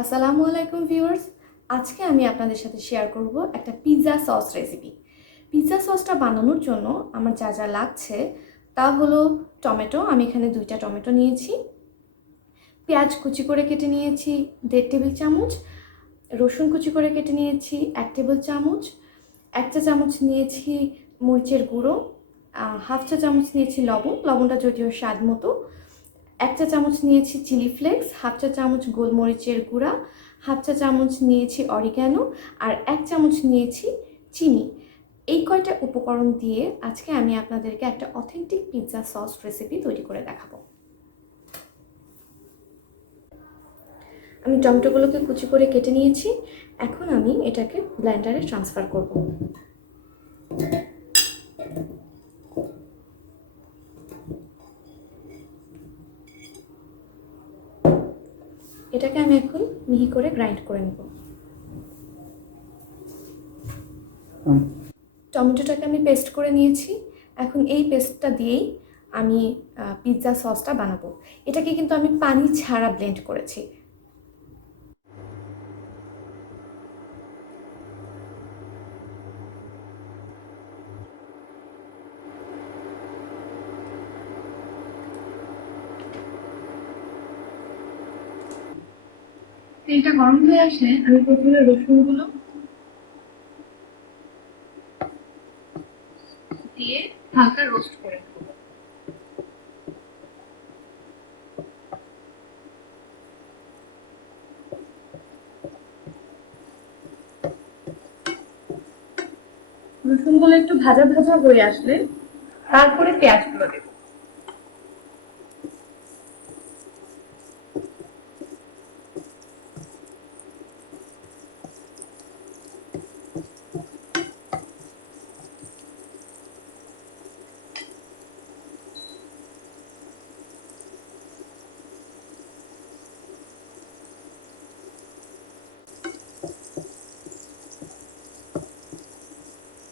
আসসালামু আলাইকুম ভিউয়ার্স। আজকে আমি আপনাদের সাথে শেয়ার করব একটা পিৎজা সস রেসিপি। পিৎজা সসটা বানানোর জন্য আমার যা যা লাগছে তা হলো টমেটো। আমি এখানে 2টা টমেটো নিয়েছি, পেঁয়াজ কুচি করে কেটে নিয়েছি 1.5 টেবিল চামচ, রসুন কুচি করে কেটে নিয়েছি 1 টেবিল চামচ, 1 চা চামচ নিয়েছি মরিচের গুঁড়ো, 1/2 চা চামচ নিয়েছি লবণটা যদিও স্বাদ মতো, 1 চা চামচ নিয়েছি চিলি ফ্লেক্স, 1/2 চা চামচ গোলমরিচের গুঁড়া, 1/2 চা চামচ নিয়েছি অরিগ্যানো, আর 1 চামচ নিয়েছি চিনি। এই কয়টা উপকরণ দিয়ে আজকে আমি আপনাদেরকে একটা অথেন্টিক পিৎজা সস রেসিপি তৈরি করে দেখাবো। আমি টমেটোগুলোকে কুচি করে কেটে নিয়েছি। এখন আমি এটাকে ব্লেন্ডারে ট্রান্সফার করব। এটাকে আমি এখন মিহি করে গ্রাইন্ড করে নেব। টমেটোটাকে আমি পেস্ট করে নিয়েছি। এখন এই পেস্টটা দিয়েই আমি পিৎজা সসটা বানাবো। এটাকে কিন্তু আমি পানি ছাড়া ব্লেন্ড করেছি। তেলটা গরম হয়ে আসলে আমি প্রথমে রসুনগুলো দিয়ে হালকা রোস্ট করে নেব। রসুনগুলো একটু ভাজা ভাজা হয়ে আসলে তারপরে পেঁয়াজগুলো দেব।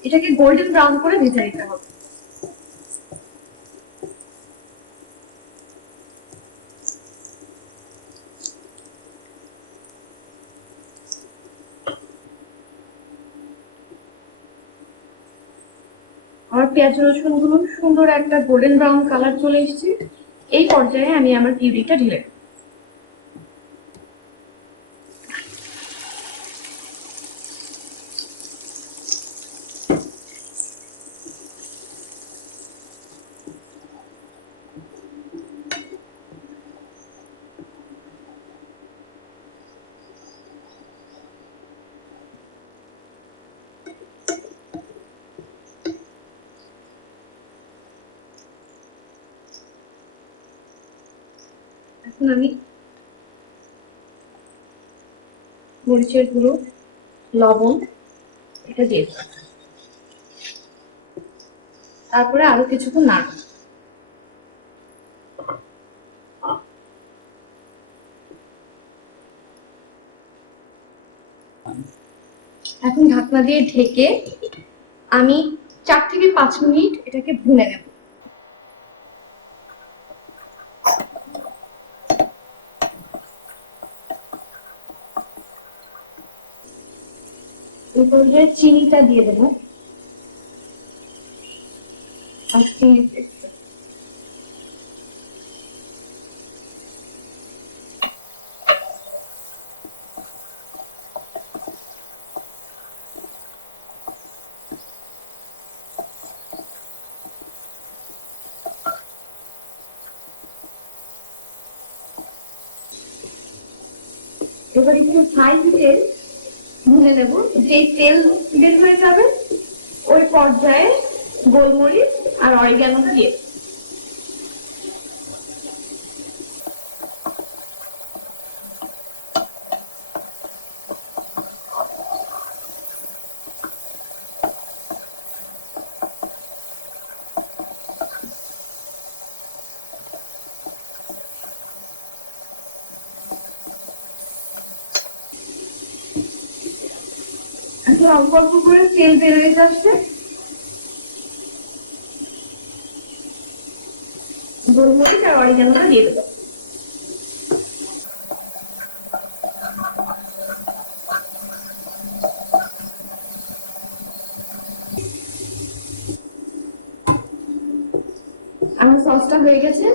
এটাকে গোল্ডেন ব্রাউন করে ভেজে নিতে হবে। আমার পেঁয়াজ রসুনগুলো সুন্দর একটা গোল্ডেন ব্রাউন কালার চলে এসেছে। এই পর্যায়ে আমি আমার পিউরিটা ঢেলে দেব। এখন আমি মরিচের গুঁড়ো, লবণ এটা দিয়ে দেব। তারপরে আরো কিছুক্ষণ নাড়ব। এখন ঢাকনা দিয়ে ঢেকে আমি 4 থেকে 5 মিনিট এটাকে ভুনে নেব। এই পর্যায়ে চিনিটা দিয়ে দেবো আর চিনি এবার একটু হাই হিটে ভুনে নেব। যেই তেল বের হয়ে যাবে ওই পর্যায়ে গোলমরিচ আর অরিগ্যানোটা দিয়ে এখন অল্প অল্প করে তেল বের হয়ে যাচ্ছে। গোলমরিচ আর অরিগ্যানোটা দিয়ে দেবো। আমার সসটা হয়ে গেছে।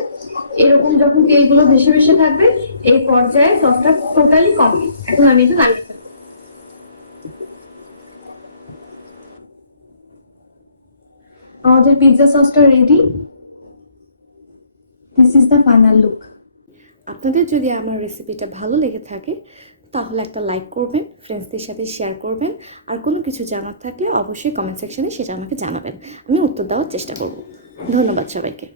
এরকম যখন তেলগুলো ভেসে ভেসে থাকবে, এই পর্যায়ে সসটা টোটালি কমপ্লিট। এখন আমি এটা নামিয়ে ফেলবো। আমাদের পিৎজা সসটা ready. This is the final look. আপনাদের যদি আমার রেসিপিটা ভালো লেগে থাকে তাহলে একটা লাইক করবেন, ফ্রেন্ডসদের সাথে শেয়ার করবেন, আর কোনো কিছু জানার থাকলে অবশ্যই কমেন্ট সেকশনে সেটা আমাকে জানাবেন। আমি উত্তর দেওয়ার চেষ্টা করব। ধন্যবাদ সবাইকে।